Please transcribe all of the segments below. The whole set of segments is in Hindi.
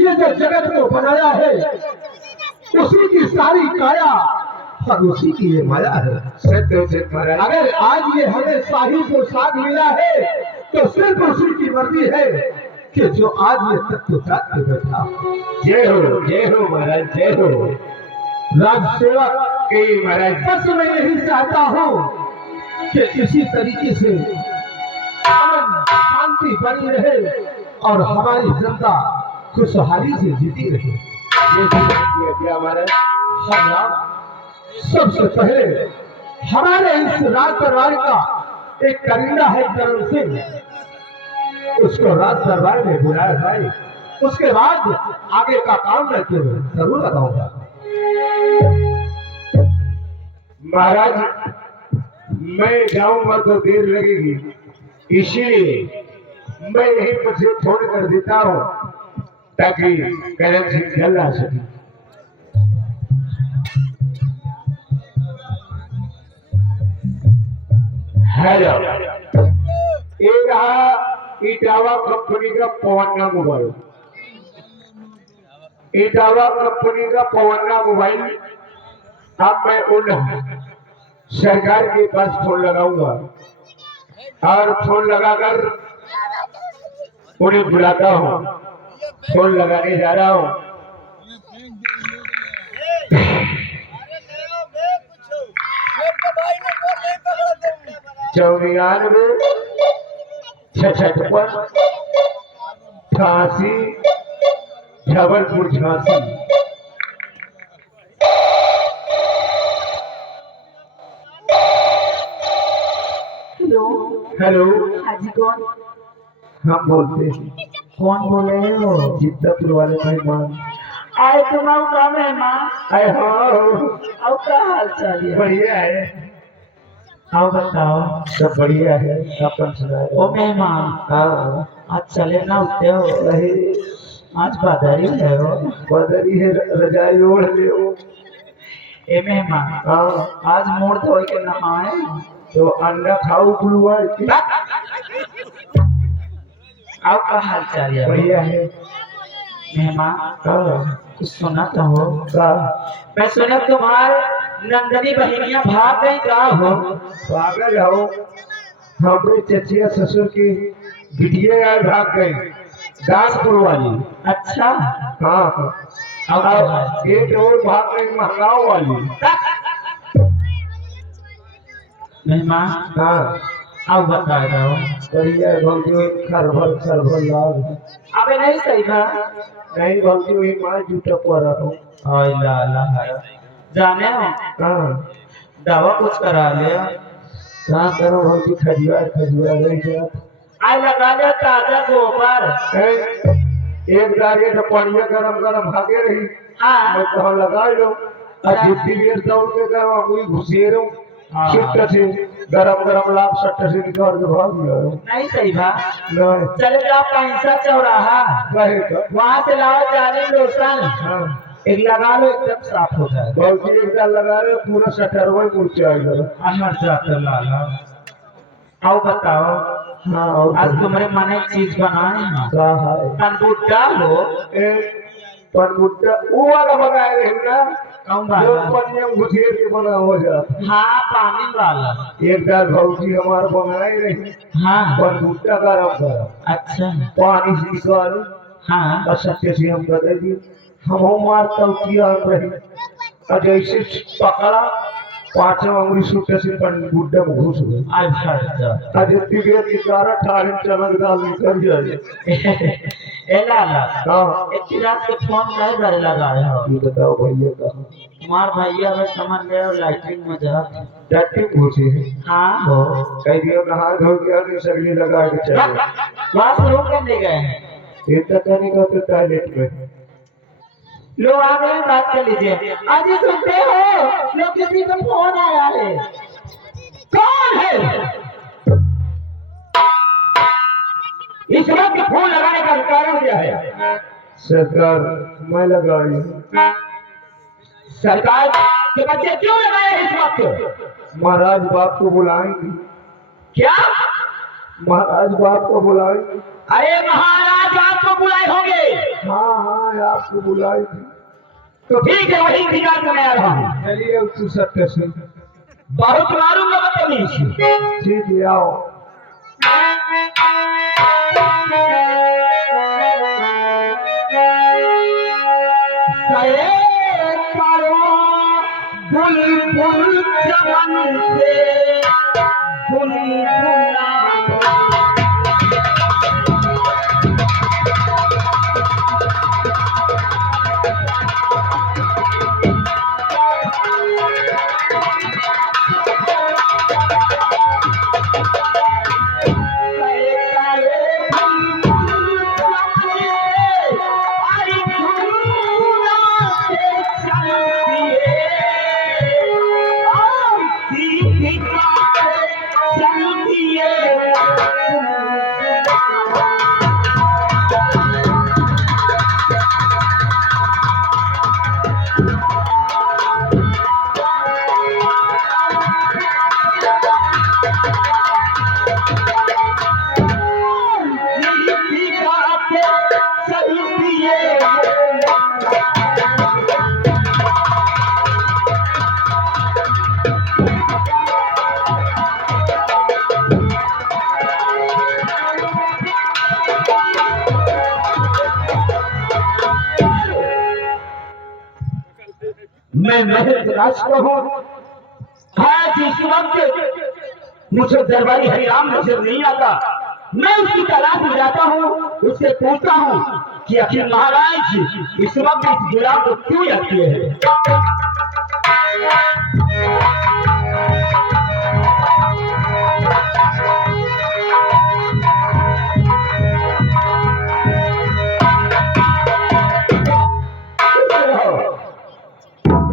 ये जो जगत को बनाया है उसी की सारी काया और उसी की ये माया है। अगर आज ये हमें शाही पोशाक मिला है तो सिर्फ उसी की मर्जी है कि जो आज ये तत्व जाग के बैठा। जय हो महाराज, जय हो राज सेवक के महाराज। बस मैं यही चाहता हूँ कि इसी तरीके से शांति बनी रहे और हमारी जनता खुशहाली से जीती रहे। सबसे पहले हमारे इस राज दरबार का एक करिंदा है करण सिंह, उसको राज दरबार में बुलाया जाए, उसके बाद आगे का काम मैं जरूर बताऊंगा। महाराज मैं जाऊंगा तो देर लगेगी, इसीलिए मैं यहीं पर से छोड़ कर देता हूँ ताकि करण सिंह जल्द आ सके। हेलो, ये रहा इटावा कंपनी का पवन्ना मोबाइल। इटावा कंपनी का पवन्ना मोबाइल अब मैं उन सरकार के पास फोन लगाऊंगा और फोन लगाकर उन्हें बुलाता हूँ। फोन लगाने जा रहा हूँ। चौरानवे 56 झांसी, जबलपुर झांसी। हेलो हाजी कौन? हम बोलते हैं। कौन बोल रहे हो? जिद्दापुर वाले मेहमान। आए तुम्हारा काम है माँ? अरे हाँ, और क्या हाल चाल है? बढ़िया है। आओ बताओ। सब बढ़िया है, अपन सुनाए। ओ मेहमान, हाँ आज चले ना उठते हो? नहीं, आज बादरी है हो। बदरी है, रजाई ओढ़ ले हो। ए मेहमान, हाँ आज मुंह धोई के नहाए? तो अंडा खाओ बुलवा। आओ क्या हाल चाल है? बढ़िया है। मेहमान हाँ कुछ सुना तो हो? का मैं सुना तुम्हारे नंदनी बहनियां भाग गई का हो? पागल हो, हमारे चचिया ससुर की बिटिया भाग गई, दासपुर वाली। अच्छा, हाँ आओ क्या हाल चाल? एक और भाग गई महंगाओ वाली। मेहमान हाँ आओ बता रहा हूँ। बढ़िया भौजी, खरभर लाग। अबे नहीं सही था। नहीं भौजी, वही माँ जूटा पड़ा हो। ओए लाला है। जाने हो हाँ दवा कुछ करा ले। कहाँ करो भौजी, खजुआ रह जात। आई लगा ले ताजा गोबर। एक दागे तो पड़िया गरम भागे रही। हाँ मैं कहाँ लगा लो, जितनी देर दौड़ के गरम वही घुसे रहूं। सुट्टा से गरम लाभ सट्टा से निकाल के भाग गया। नहीं सही बा। नहीं चले जाओ पैसा चौराहा, कहे तो वहाँ से लाओ जाने लोशन। हाँ एक लगा लो एकदम साफ हो जाए। भौजी एक दाल लगा रहे, पूरा सटरवा मुर्चा आएगा। अमर जाते लाला। आओ बताओ, हाँ और आज तुम्हारे मन एक चीज बनाए ना, का है तंदूर डालो। पर मुद्दा वो वाला बनाए रहे ना, कौन जो वाला? पनियम घुसेर के बना हो जाता। हाँ पानी वाला। एक दाल भौजी हमारा बनाए रही, हाँ पर मुद्दा गरम अच्छा। पानी से निकाल हाँ और सत्य से हम बता दी। हम मारता किया रही और जैसे पकड़ा, पांचों अंगुली सूटे से गुड्डा में घुस गए। अच्छा आज तिबेत की कारा ठाड़े चमक दाल निकल जाए। ए लाला, हाँ एक रात के फोन नहीं करे लगाए हो? ये बताओ भैया का कुमार भैया बस समझ ले और लाइटिंग में जा डट्टी पूछी हाँ कह दियो नहा धो के और सगली लगा के चले बाथरूम में नहीं गए ये तक नहीं कहते टॉयलेट में लो आ गए बात कर लीजिए आज सुनते हो लो किसी का फोन आया है कौन है इस वक्त फोन लगाने का कारण क्या है? सरकार मैं लगाई सरकार के बच्चे क्यों लगाए हैं इस वक्त? महाराज बाप को बुलाएंगे क्या? महाराज बाप को बुलाएंगे अरे महाराज आपको बुलाए होंगे। हाँ आपको बुलाएंगे तो ठीक है वही इंतजार करने आ रहा हूँ। चलिए तू सत्य से बहुत मालूम है बदतमीज। ठीक है आओ बुलबुल चमन से बुलबुला मैं महल राष्ट्र हूँ। आज इस वक्त मुझे दरबारी हरिराम नजर नहीं आता। मैं उसकी तलाश में जाता हूँ, उससे पूछता हूँ कि आखिर महाराज इस वक्त इस गुलाम को क्यों याद किए हैं?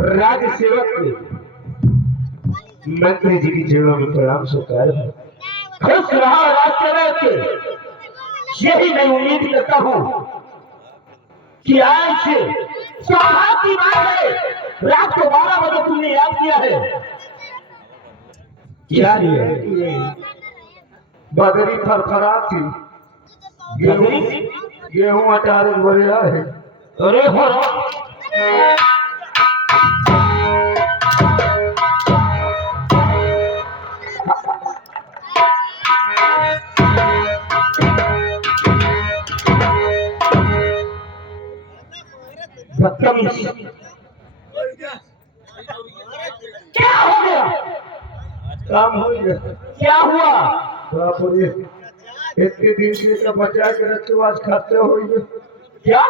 राज सेवक मंत्री जी की सेवा में प्रणाम स्वीकार है खुश रहा राजसेवक। यही मैं उम्मीद करता हूँ कि आज से सौभाग्य की बात है, रात को 12 बजे तुमने याद किया है। यार ये बदरी फरफरा थी गेहूं अचार बढ़िया है अरे हो बदतमीज। क्या हो गया? काम हो गया क्या हुआ? बाप रे इतने दिन से का बचा के रखे आज खर्चे हो गए क्या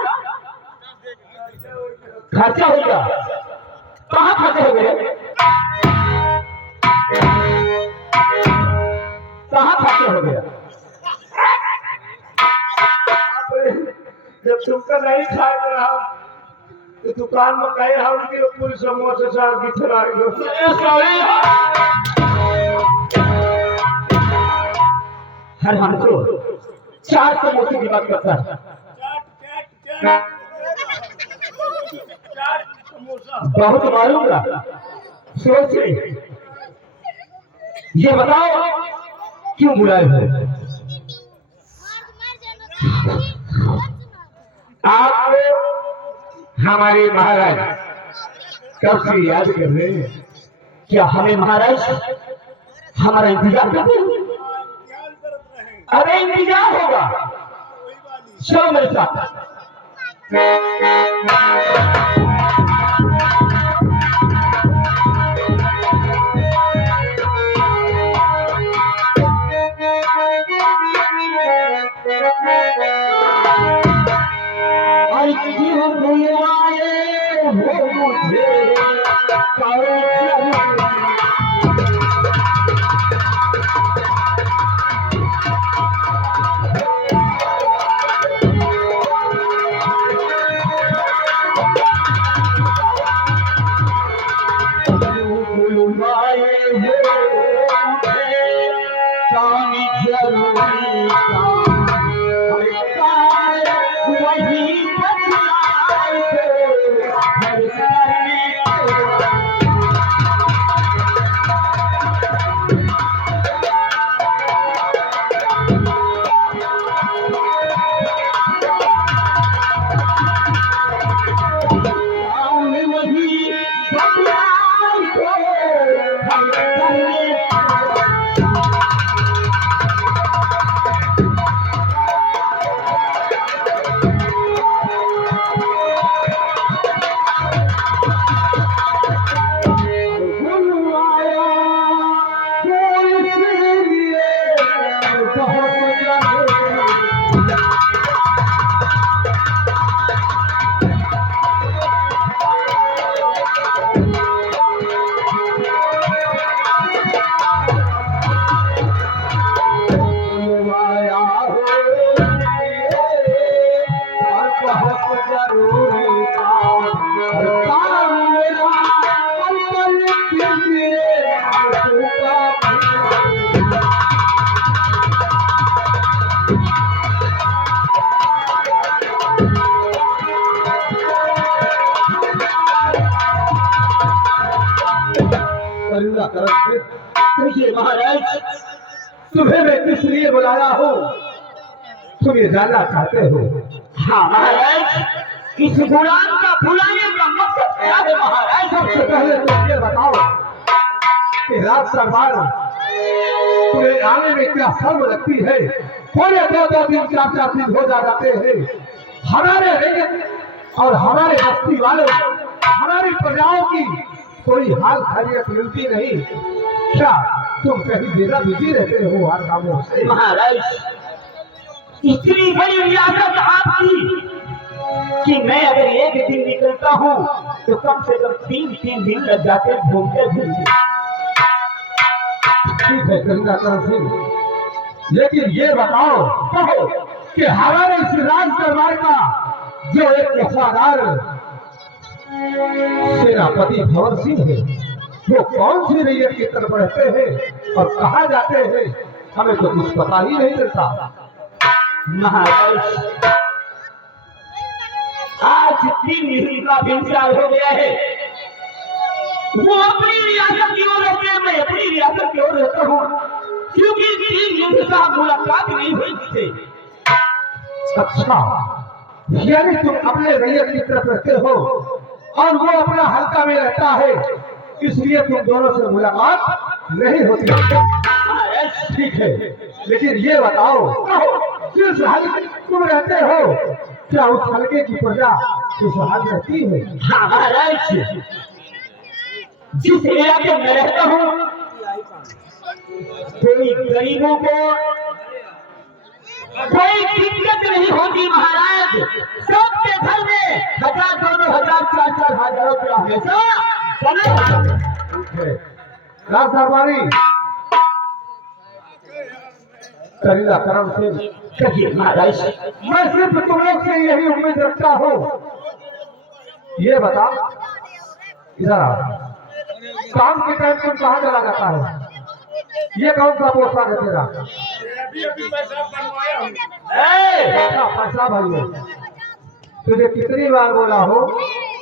खर्चा हो गया? कहाँ खर्चे हो गए? कहाँ खर्चे हो गया? जब तुमका नहीं खाए रहा तो दुकान में गए हम कि पूरी समोसे सार बिछरा हर हमको 4 समोसे की बात करता है। बहुत मारूंगा। सोच ये बताओ क्यों बुलाए हो? आपको हमारे महाराज कब से याद कर रहे हैं क्या हमें महाराज हमारा इंतजार करते हैं? अरे इंतजार होगा, चलो मेरे साथ। क्यों बुलाए हो मुझे बुलाए काम जरूरी काम वही बतलाए हर करने देखिए महाराज, तुम्हें मैं किस लिए बुलाया हूँ तुम ये जानना चाहते हो? हाँ महाराज, इस गुलाम का बुलाने का मकसद क्या है महाराज? सबसे पहले तुम ये बताओ कि राज दरबार तुम्हें आने में क्या शर्म लगती है? पूरे 2-2 दिन 4-4 दिन हो जाते हैं। हमारे रैयत और हमारे बस्ती वालों, हमारी प्रजाओं की कोई हाल खैरियत मिलती नहीं। क्या तुम कहीं बेरा बिजी रहते हो हर कामों से? महाराज, इतनी बड़ी रियासत आपकी कि मैं अगर एक दिन निकलता हूँ तो कम से कम 3-3 दिन लग जाते घूमते घूमते। ठीक है करुणाकर सिंह, लेकिन ये बताओ कहो कि हमारे इस राज दरबार का जो एक वफादार सेनापति भंवर सिंह है, वो कौन सी रैयत की तरफ बढ़ते हैं और कहाँ जाते हैं, हमें तो कुछ पता ही नहीं चलता। महाराज, आज 3 दिन का इंतजार हो गया है। वो अपनी रियासत की ओर रहते हैं, मैं अपनी रियासत की ओर रहता हूँ, क्योंकि 3 दिन से मुलाकात नहीं हुई थी। अच्छा, यानी तुम अपने रैयत की तरफ रहते हो और वो अपना हल्का में रहता है, इसलिए तुम दोनों से मुलाकात नहीं होती। ठीक है, लेकिन ये बताओ जिस हल्के तुम रहते हो, क्या उस हल्के की प्रजा खुशहाल रहती है? हाँ महाराज, जिस इलाके में रहता हूँ कोई गरीबों को कोई दिक्कत नहीं होती महाराज। सबके घर में 1000, 2000, 4-4 हजार रुपया हमेशा बने। राज दरबारी करीला करम से कहिए महाराज। मैं सिर्फ तुम लोग से यही उम्मीद रखता हूँ। ये बता, इधर आ, काम के टाइम तुम कहाँ चला जाता है? ये कौन सा पोशाक है तेरा? पैसा भाई, तुझे कितनी बार बोला हो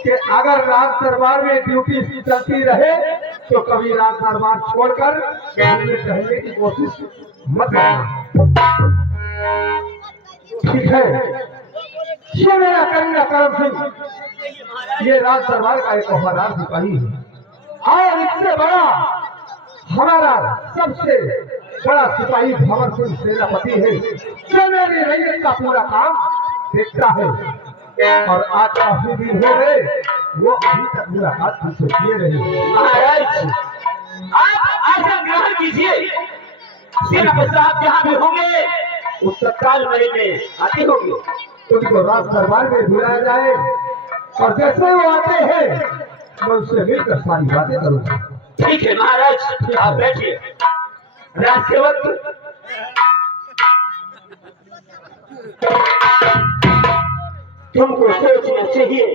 कि अगर राज दरबार में ड्यूटी चलती रहे तो कभी राज दरबार छोड़कर टहलने की कोशिश मत करना। ठीक है, ये मेरा कन्या करम सिंह, ये राज दरबार का एक वफादार सिपाही है और इससे बड़ा हमारा सबसे बड़ा सिपाही भंवर सिंह सेनापति है, जो मेरी रैयत का पूरा काम देखता है। और आज काफी दिन हो गए, वो अभी तक मुलाकात मुझसे किए रहे। महाराज, आप आशा ग्रहण कीजिए, सेनापति साहब जहाँ भी होंगे उस तत्काल मेरे में आते होंगे। उनको राज दरबार में बुलाया जाए और जैसे वो आते हैं मैं उससे मिलकर सारी बातें करूंगा। ठीक है महाराज, आप बैठिए। राजसेवक, तुमको सोचना चाहिए।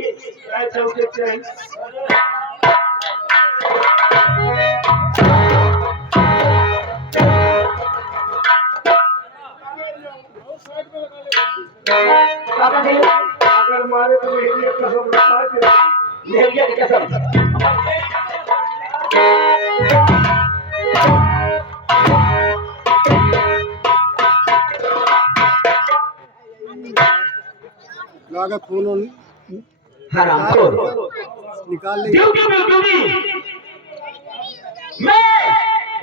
लेहरिया की कसम। लागत फोन हरामखोर। निकाल ली। ड्यूटी में ड्यूटी मैं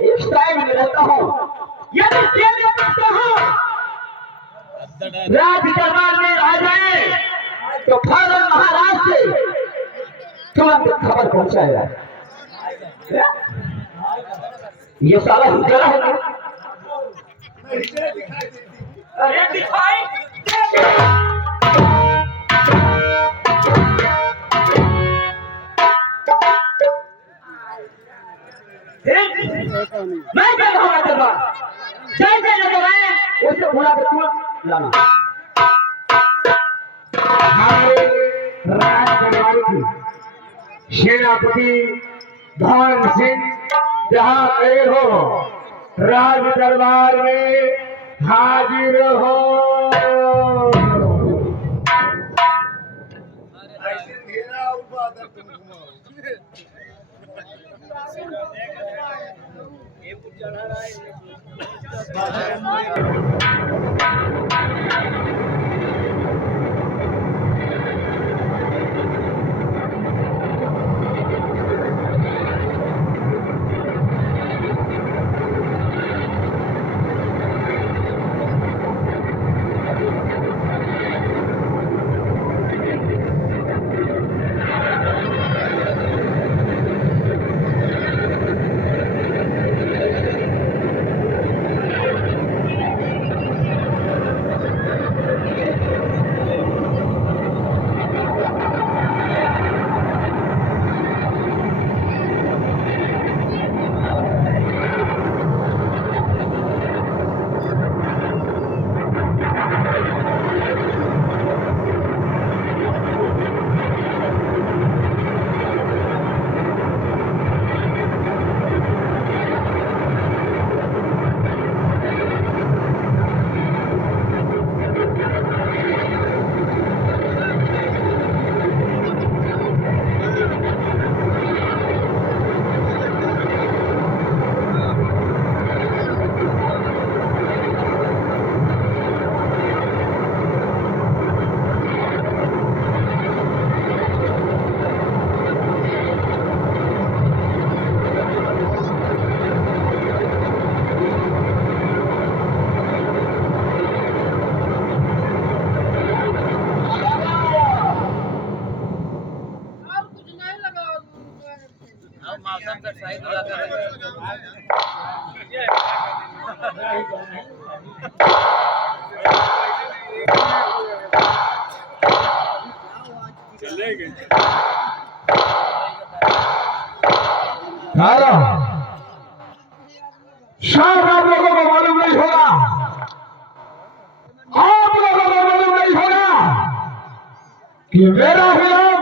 इस टाइम में रहता हूँ, यदि जेल में रहता हूँ, राज दरबार में आ जाए तो फौरन महाराज से तुरंत खबर पहुंचाएगा। ये साला हुजरा है ना? अरे दिखाई मैं क्या कहूँगा दरबार, जैसे लेकर आए उसे बुला के तुरंत लाना। हमारे राजकुमार की सेनापति धन सिंह जहाँ गए हो राज दरबार में हाजिर हो। शायद आप लोगों को मालूम नहीं होगा, आप लोगों को मालूम नहीं होगा कि मेरा गुलाम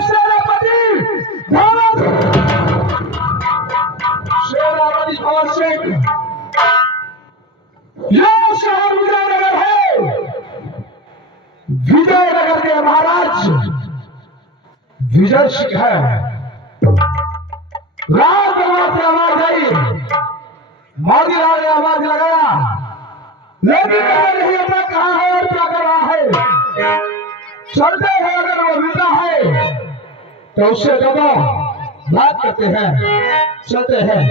सेनापति भगत सिंह, यह शहर विजयनगर है। विजयनगर के महाराज विजय सिंह है। राज दरबार से आवाज आई, मोदी लाल ने आवाज लगाया, लेकिन पता नहीं अपना कहाँ है और क्या कर रहा है। चलते हैं, अगर वो मिलता है तो उससे दबा बात करते हैं, चलते हैं।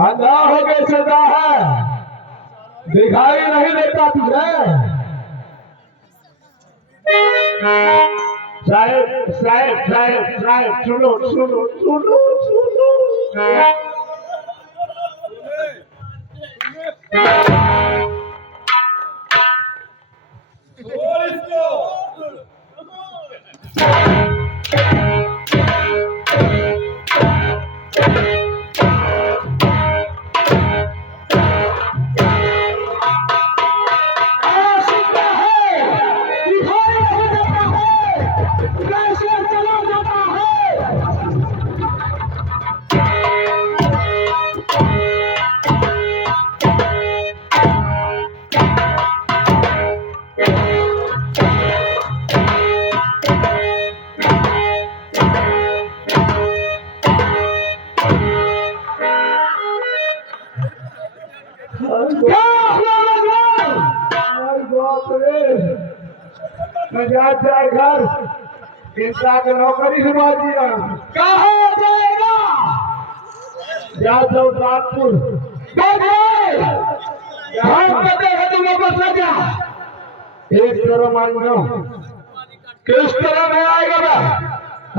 अंधा हो के चलता है, दिखाई नहीं देता तुझे। साहेब साहेब साहेब साहेब सुनो सुनो सुनो सुनो। मिजाज जाए घर, चिंता के नौकरी से बाजिया कहाँ जाएगा? जा सौदापुर हम कहते हैं तुम वापस न जा। एक तरह मान लो किस तरह में आएगा मैं?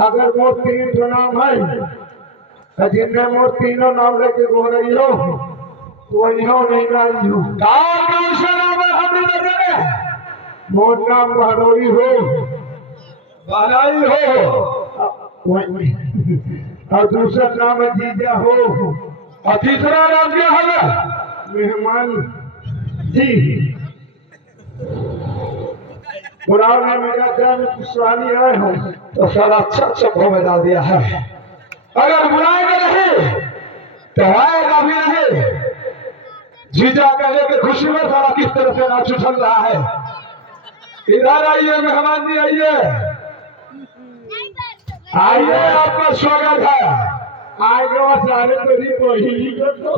अगर मोर 3 ठो नाम है जिनमें मोर तीनों नाम लेके घूम रही हो वही हो नहीं लाई हो। कौन सा नाम है हमने बताया? मोर नाम बहरोई हो भलाई हो। वही और दूसरा नाम है जीजा हो और तीसरा नाम क्या है? मेहमान जी। पुराव ने मेरा जन्म पुष्पानी आए हो तो सारा अच्छा अच्छा भाव में डाल दिया है। अगर बुलाएगा नहीं तो आएगा भी नहीं। जीजा कहने की खुशी में सारा किस तरह से नाच उछल रहा है। इधर आइए मेहमान जी, आइए आइए, आपका स्वागत है। आएगा सारे मेरी पहली को तो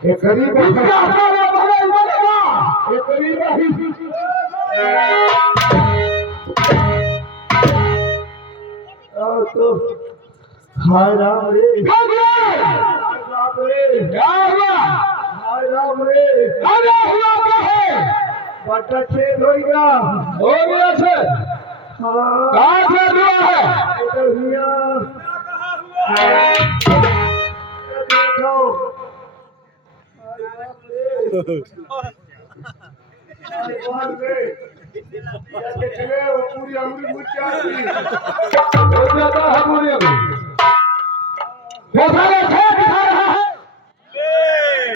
एक करीब इसका सारा भलाई बनेगा। एक करीब ही और तो हाय राम रे हाय राम रे हाय राम रे बटा छेद होगा हो गया से हाँ कहाँ से हुआ है? इधर हुआ देखो पूरी अंगुली मुझ हो जाता है पूरी अभी। वो सारे